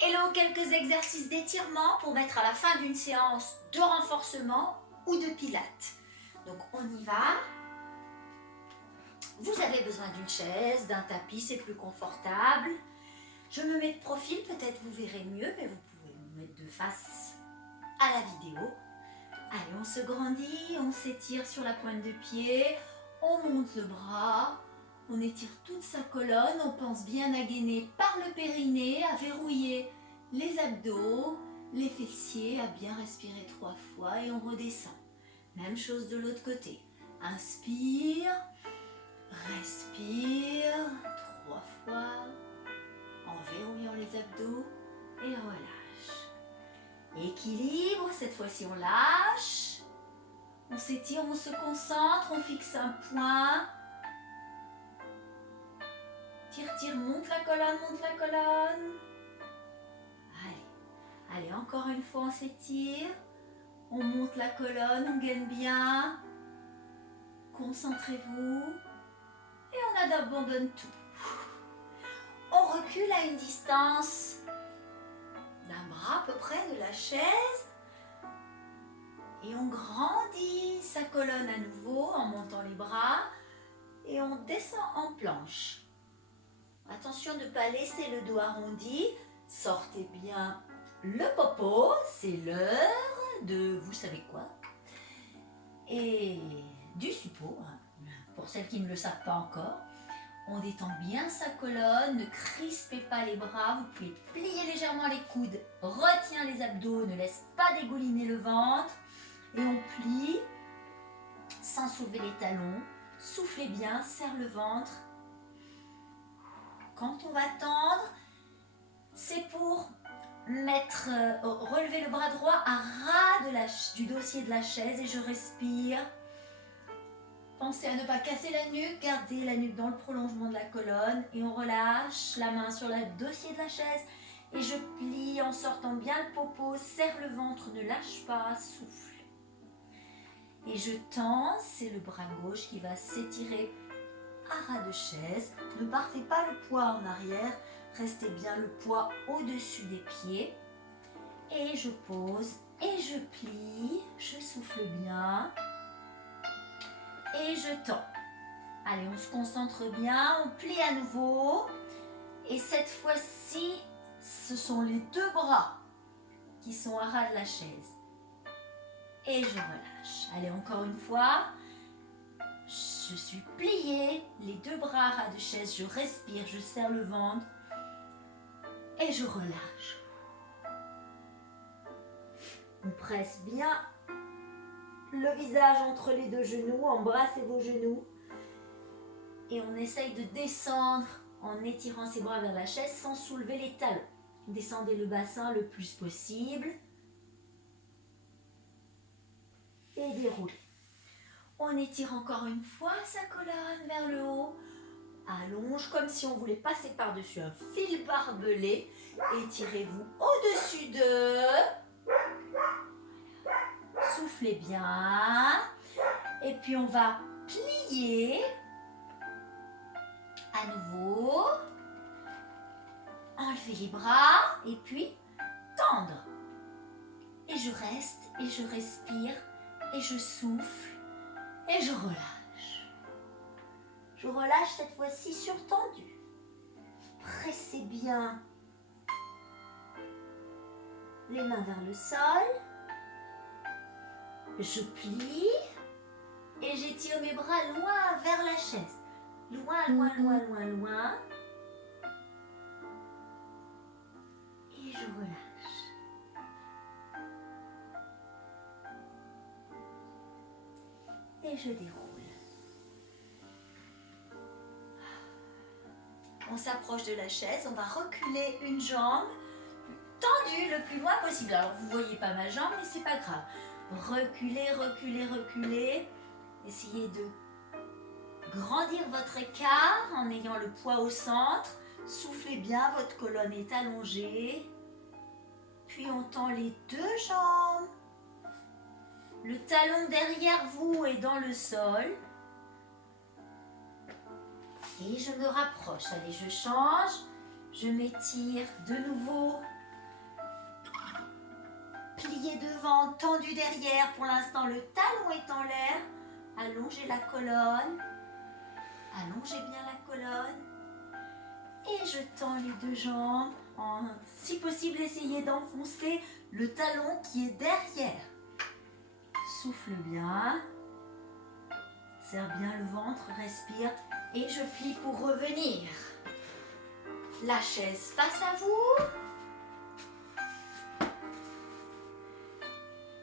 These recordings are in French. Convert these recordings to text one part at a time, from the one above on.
Hello, quelques exercices d'étirement pour mettre à la fin d'une séance de renforcement ou de pilates. Donc on y va. Vous avez besoin d'une chaise, d'un tapis, c'est plus confortable. Je me mets de profil, peut-être vous verrez mieux, mais vous pouvez me mettre de face à la vidéo. Allez, on se grandit, on s'étire sur la pointe de pied, on monte le bras, on étire toute sa colonne, on pense bien à gainer par le périnée, à verrouiller les abdos, les fessiers, à bien respirer 3 fois et on redescend. Même chose de l'autre côté. Inspire, respire 3 fois en verrouillant les abdos et relâche. Équilibre, cette fois-ci on lâche, on s'étire, on se concentre, on fixe un point. Tire, tire, monte la colonne, monte la colonne. Allez, encore une fois on s'étire, on monte la colonne, on gaine bien. Concentrez-vous et on abandonne tout. On recule à une distance d'un bras à peu près de la chaise et on grandit sa colonne à nouveau en montant les bras et on descend en planche. Attention de ne pas laisser le dos arrondi, sortez bien le popo, c'est l'heure de vous savez quoi, et du suppôt, pour celles qui ne le savent pas encore. On détend bien sa colonne, ne crispez pas les bras, vous pouvez plier légèrement les coudes, retiens les abdos, ne laisse pas dégouliner le ventre. Et on plie sans soulever les talons, soufflez bien, serre le ventre. Quand on va tendre, c'est pour relever le bras droit à ras du dossier de la chaise et je respire. Pensez à ne pas casser la nuque, gardez la nuque dans le prolongement de la colonne et on relâche la main sur le dossier de la chaise et je plie en sortant bien le popo, serre le ventre, ne lâche pas, souffle. Et je tends, c'est le bras gauche qui va s'étirer à ras de chaise. Ne partez pas le poids en arrière, restez bien le poids au-dessus des pieds. Et je pose et je plie, je souffle bien. Et je tends. Allez, on se concentre bien, on plie à nouveau. Et cette fois-ci, ce sont les 2 bras qui sont à ras de la chaise. Et je relâche. Allez, encore une fois. Je suis pliée, les 2 bras à ras de chaise, je respire, je serre le ventre. Et je relâche. On presse bien le visage entre les 2 genoux, embrassez vos genoux et on essaye de descendre en étirant ses bras vers la chaise sans soulever les talons. Descendez le bassin le plus possible et déroulez. On étire encore une fois sa colonne vers le haut, allonge comme si on voulait passer par-dessus un fil barbelé, étirez-vous au-dessus d'eux. Soufflez bien. Et puis on va plier. À nouveau. Enlevez les bras. Et puis tendre. Et je reste. Et je respire. Et je souffle. Et je relâche. Je relâche cette fois-ci surtendu. Pressez bien les mains vers le sol. Je plie et j'étire mes bras loin vers la chaise. Loin, loin, loin, loin, loin. Et je relâche. Et je déroule. On s'approche de la chaise, on va reculer une jambe tendue le plus loin possible. Alors vous ne voyez pas ma jambe, mais c'est pas grave. Reculez, reculez, reculez. Essayez de grandir votre écart en ayant le poids au centre. Soufflez bien, votre colonne est allongée. Puis on tend les 2 jambes. Le talon derrière vous est dans le sol. Et je me rapproche. Allez, je change. Je m'étire de nouveau plié devant, tendu derrière. Pour l'instant, le talon est en l'air. Allongez la colonne. Allongez bien la colonne. Et je tends les deux jambes. Si possible, essayez d'enfoncer le talon qui est derrière. Souffle bien. Serre bien le ventre, respire. Et je plie pour revenir. La chaise face à vous.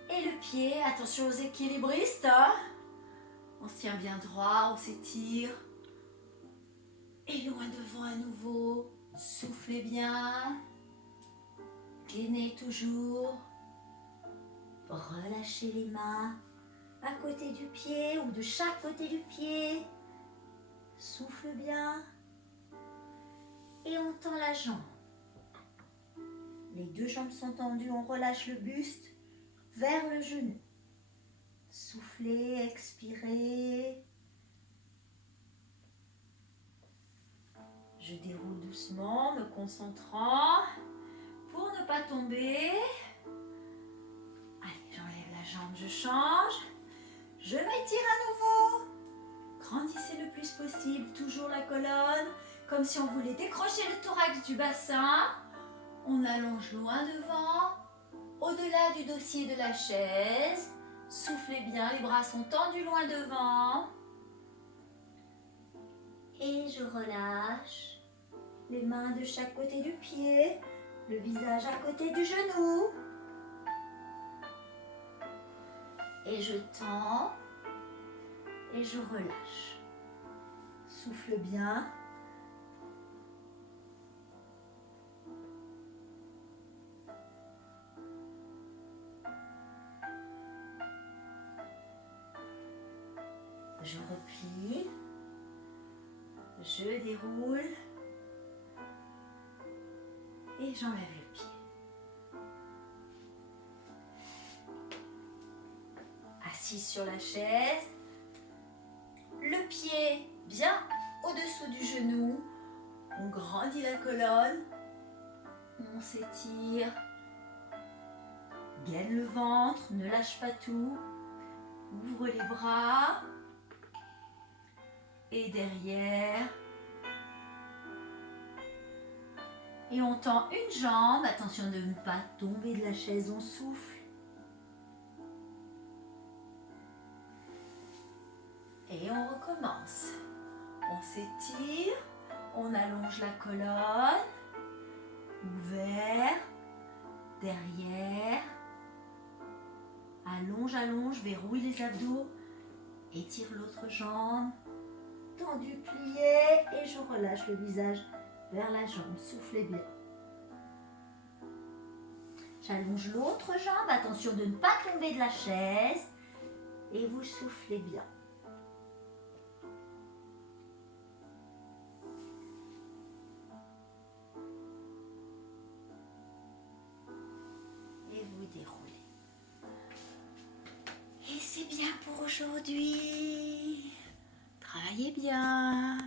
Et le pied, attention aux équilibristes. On se tient bien droit, on s'étire. Et loin devant à nouveau. Soufflez bien. Gainez toujours. Relâchez les mains à côté du pied ou de chaque côté du pied. Souffle bien. Et on tend la jambe. Les deux jambes sont tendues, on relâche le buste vers le genou. Soufflez, expirez. Je déroule doucement, me concentrant pour ne pas tomber. Allez, j'enlève la jambe, je change. Je m'étire à nouveau. Grandissez le plus possible, toujours la colonne, comme si on voulait décrocher le thorax du bassin. On allonge loin devant, au-delà du dossier de la chaise. Soufflez bien, les bras sont tendus loin devant. Et je relâche les mains de chaque côté du pied, le visage à côté du genou. Et je tends et je relâche. Souffle bien. Je replie. Je déroule. Et j'enlève le pied. Assise sur la chaise. Le pied bien au-dessous du genou. On grandit la colonne. On s'étire. Gaine le ventre, ne lâche pas tout. Ouvre les bras. Et derrière. Et on tend une jambe. Attention de ne pas tomber de la chaise, on souffle. Et on recommence. On s'étire, on allonge la colonne, ouvert, derrière, allonge, allonge, verrouille les abdos, étire l'autre jambe, tendu, plié, et je relâche le visage vers la jambe, soufflez bien. J'allonge l'autre jambe, attention de ne pas tomber de la chaise, et vous soufflez bien. Vous déroulez. Et c'est bien pour aujourd'hui. Travaillez bien.